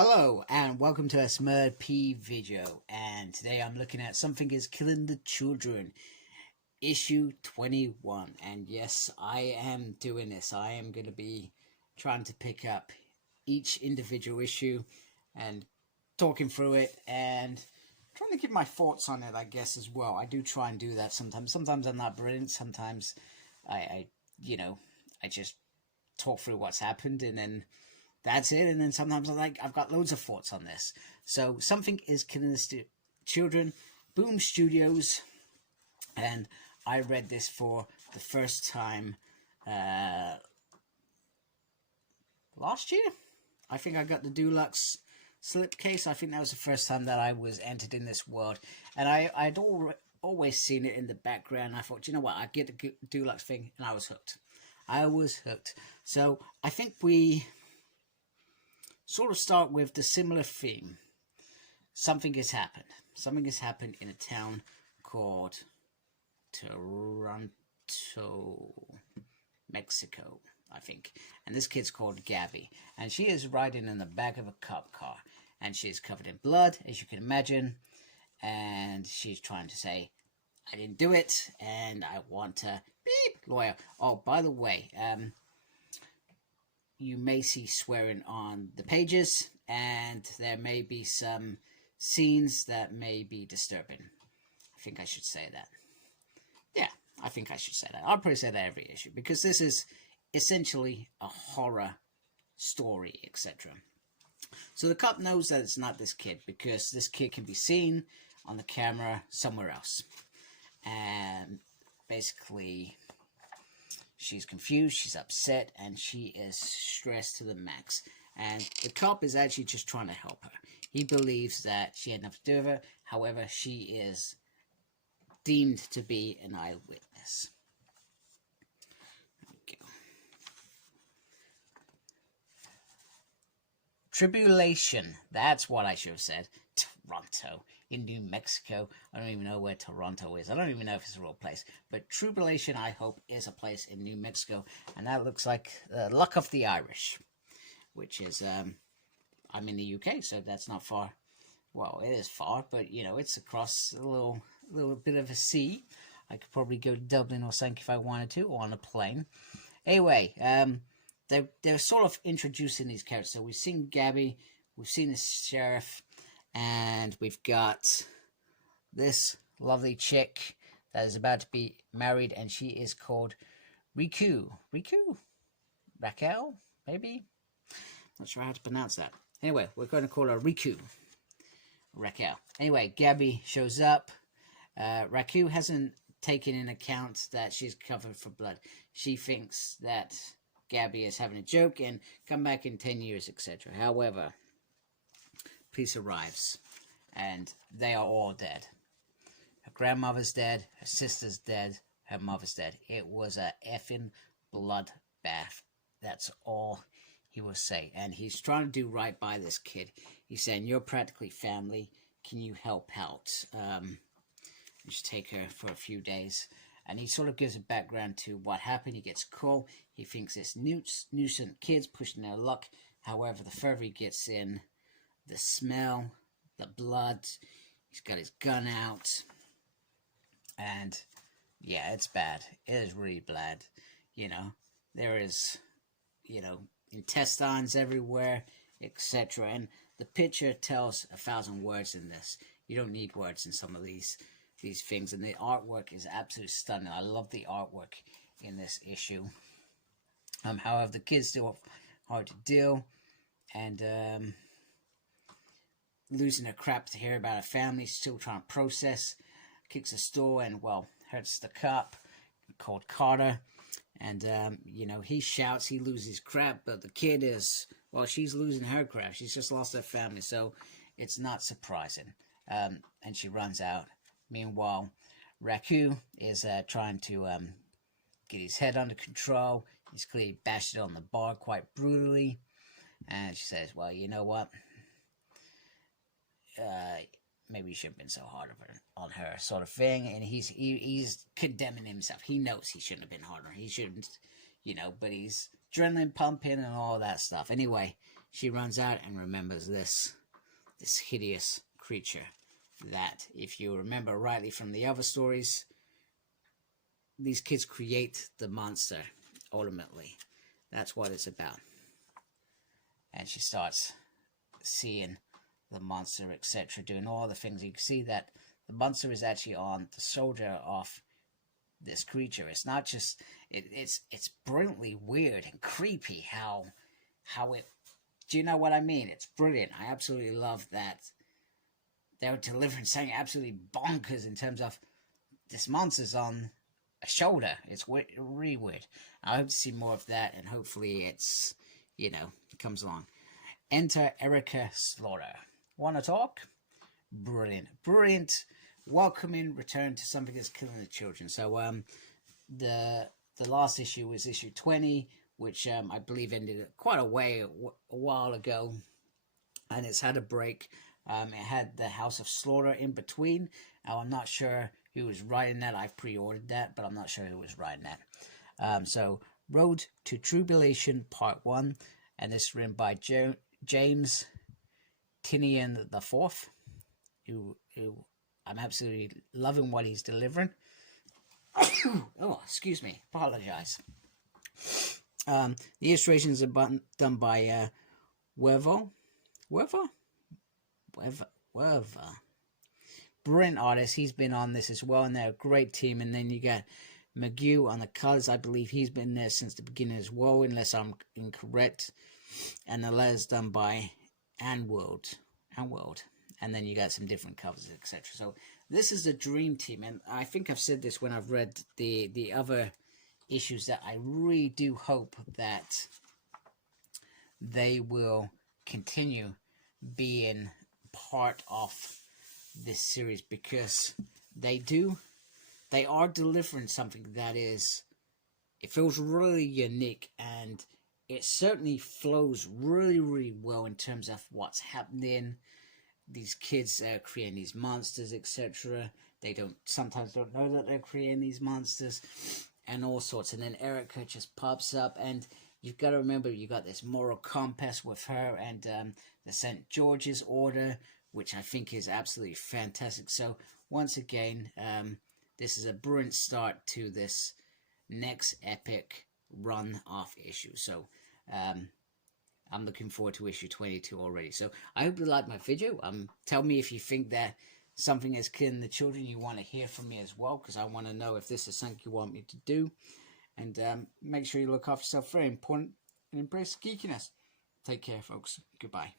Hello and welcome to a Smurd video, and today I'm looking at Something is Killing the Children, issue 21. And yes, I am doing this. I am going to be trying to pick up each individual issue and talking through it and trying to give my thoughts on it, I guess, as well. I do try and do that sometimes. Sometimes I'm not brilliant. Sometimes I just talk through what's happened and then that's it. And then sometimes I've got loads of thoughts on this. So Something is Killing the Children, Boom Studios, and I read this for the first time last year. I think I got the deluxe slipcase. I think that was the first time that I was entered in this world, and I'd always seen it in the background. I thought, you know what, I'd get the deluxe thing, and I was hooked. So I think we sort of start with the similar theme. Something has happened. Something has happened in a town called Toronto, Mexico, I think. And this kid's called Gabby. And she is riding in the back of a cop car. And she's covered in blood, as you can imagine. And she's trying to say, I didn't do it, and I want to beep lawyer. Oh, by the way, you may see swearing on the pages, and there may be some scenes that may be disturbing. I think I should say that. Yeah, I think I should say that. I'll probably say that every issue, because this is essentially a horror story, etc. So the cop knows that it's not this kid, because this kid can be seen on the camera somewhere else. And basically, she's confused, she's upset, and she is stressed to the max. And the cop is actually just trying to help her. He believes that she had nothing to do with it. However, she is deemed to be an eyewitness. There we go. Tribulation. That's what I should have said. Toronto, in New Mexico. I don't even know where Toronto is. I don't even know if it's a real place. But Tribulation, I hope, is a place in New Mexico. And that looks like Luck of the Irish, which is, I'm in the UK, so that's not far. Well, it is far, but, you know, it's across a little bit of a sea. I could probably go to Dublin or something if I wanted to, or on a plane. Anyway, they're sort of introducing these characters. So we've seen Gabby, we've seen the sheriff, and we've got this lovely chick that is about to be married, and she is called Riku. Raquel, maybe? Not sure how to pronounce that. Anyway, we're going to call her Riku. Raquel. Anyway, Gabby shows up. Raku hasn't taken in account that she's covered for blood. She thinks that Gabby is having a joke and come back in 10 years, etc. However, police arrives, and they are all dead. Her grandmother's dead, her sister's dead, her mother's dead. It was a effing bloodbath. That's all he will say. And he's trying to do right by this kid. He's saying, you're practically family. Can you help out? Just take her for a few days. And he sort of gives a background to what happened. He gets a call. He thinks it's nuisance kids pushing their luck. However, the further he gets in, the smell, the blood, he's got his gun out, and yeah, it's bad. It is really bad. You know, there is, you know, intestines everywhere, etc. And the picture tells 1,000 words in this. You don't need words in some of these things, and the artwork is absolutely stunning. I love the artwork in this issue. However, the kids still hard to deal, and losing her crap to hear about her family, still trying to process, kicks the store and, well, hurts the cop called Carter. And, you know, he shouts, he loses crap, but the kid is, well, she's losing her crap. She's just lost her family, so it's not surprising. And she runs out. Meanwhile, Raku is trying to get his head under control. He's clearly bashed it on the bar quite brutally. And she says, well, you know what? Maybe you shouldn't have been so hard on her, sort of thing. And he's condemning himself. He knows he shouldn't have been harder. He shouldn't, you know, but he's adrenaline pumping and all that stuff. Anyway, she runs out and remembers this hideous creature that, if you remember rightly from the other stories, these kids create the monster ultimately. That's what it's about. And she starts seeing the monster, etc., doing all the things. You can see that the monster is actually on the shoulder of this creature. It's not just it's brilliantly weird and creepy how it, do you know what I mean? It's brilliant. I absolutely love that they're delivering something absolutely bonkers in terms of this monster's on a shoulder. It's really weird. I hope to see more of that, and hopefully it's, it comes along. Enter Erica Slaughter. Want to talk? Brilliant. Welcoming return to something that's killing the children. So the last issue was issue 20, which I believe ended quite a while ago, and it's had a break. It had the House of Slaughter in between. Now, I'm not sure who was writing that. I've pre-ordered that, but I'm not sure who was writing that. So, Road to Tribulation Part 1, and this is written by James Tynion IV, who I'm absolutely loving what he's delivering. Oh, excuse me. Apologize. The illustrations are done by Werver. Brilliant artist. He's been on this as well, and they're a great team. And then you got McGew on the colors. I believe he's been there since the beginning as well, unless I'm incorrect. And the letters done by Anworld. And then you got some different covers, etc. So this is the dream team, and I think I've said this when I've read the other issues, that I really do hope that they will continue being part of this series, because they are delivering something that is, it feels really unique, and it certainly flows really, really well in terms of what's happening. These kids are creating these monsters, etc. They sometimes don't know that they're creating these monsters and all sorts. And then Erica just pops up, and you've got to remember, you got this moral compass with her, and the St. George's Order, which I think is absolutely fantastic. So once again, this is a brilliant start to this next epic run of issues. So I'm looking forward to issue 22 already. So I hope you like my video. Tell me if you think that something is killing the children. You want to hear from me as well, because I want to know if this is something you want me to do. And make sure you look after yourself. Very important. And embrace geekiness. Take care, folks. Goodbye.